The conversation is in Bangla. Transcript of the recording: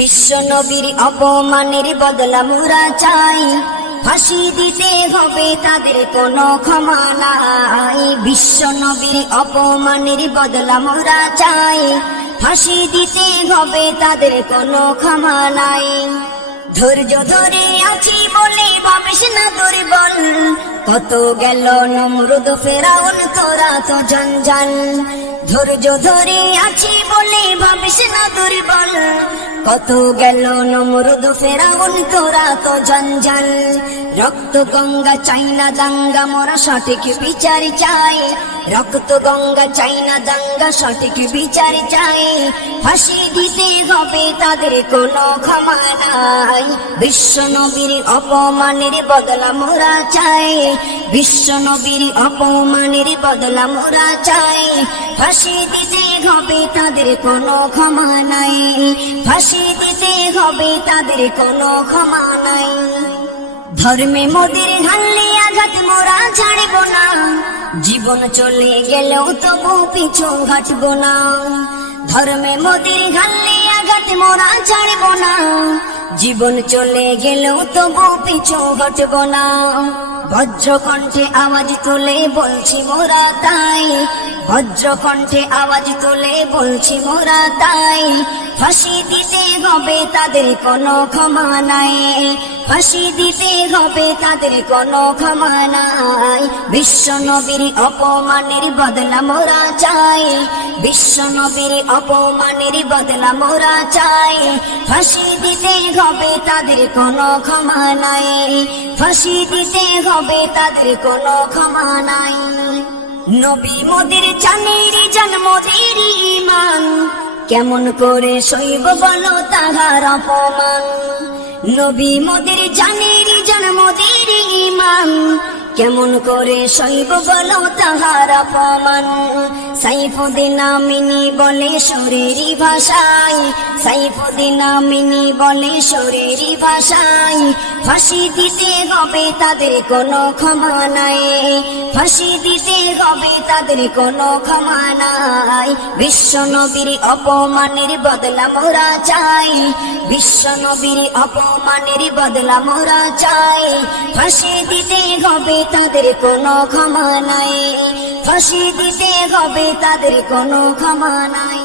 বিশ্ব নবীর অপমানের বদলা মোরা চাই, ফাঁসি দিতে হবে তাদের কোনো ক্ষমা নাই। বিশ্ব নবীর অপমানের বদলা মোরা চাই, ফাঁসি দিতে হবে তাদের কোনো ক্ষমা নাই। ধৈর্য ধরে আছি বলে ভাবিস না দুর্বল, কত গেল নমরুদ ফেরাউন তোরা তো জঞ্জাল। ধৈর্য ধরে আছি বলে ভাবিস না দুর্বল, কত গেল নমরুদ ফেরাউন তোরা তো জঞ্জাল। রক্ত গঙ্গা চাই না দাঙ্গা, মোরা সঠিক বিচার চাই। রক্ত গঙ্গা চাই না দাঙ্গা, সঠিক বিচার চাই। ফাঁসি দিতে হবে তাদের কোনো ক্ষমা নাই। বিশ্ব নবীর অপমানের বদলা মোরা চাই, বিশ্ব নবীর অপমানের বদলা মোরা চাই। ফাঁসি দিতে হবে তাদের কোনো ক্ষমা নাই, ফাঁসি দিতে হবে তাদের কোনো ক্ষমা নাই। ধর্মে মোদের হানলে আঘাত মোরা ছাড়ব না, জীবন চলে গেলেও তবু পিছু ঘাটব না। ধর্মে মোদের হানলে আঘাত মোরা ছাড়ব না, জীবন চলে গেলেও তবু পিছু ঘাটব না। বজ্র কণ্ঠে আওয়াজ তুলে বলছি মোরা তাই, বজ্র কণ্ঠে আওয়াজ তুলে বলছি মোরা তাই। ফাঁসি দিতে হবে তাদের কোনো ক্ষমা নাই, ফাঁসি দিতে হবে তাদের কোনো ক্ষমা নাই। বিশ্ব নবীর অপমানের বদলা মোরা চাই, বিশ্ব নবীর অপমানের বদলা মোরা চাই। ফাঁসি দিতে হবে তাদের কোনো ক্ষমা নাই, ফাঁসি দিতে হবে তাদের কোনো ক্ষমা নাই। নবী মোদের জানের জান মোদের ঈমান, কেমন করে সইব বলো তাহার অপমান। নবী মোদের জানের জান মোদের ঈমান, কেমন করে সইব বলো তাহার অপমান। সাইফুদ্দিন আমিনী বলে শরীরী ভাষায়, সাইফুদ্দিন আমিনী বলে শরীরী ভাষায়। ফাঁসি দিতে হবে তাদের কোনো ক্ষমা নাই, ফাঁসি দিতে হবে তাদের কোনো ক্ষমা নাই। বিশ্ব নবীর অপমানের বদলা মোরা চাই, বিশ্ব নবীর অপমানের বদলা মোরা চাই। ফাঁসি দিতে হবে তাদের কোনো ক্ষমা নাই, ফাঁসি দিতে হবে তাদের কোনো ক্ষমা নাই।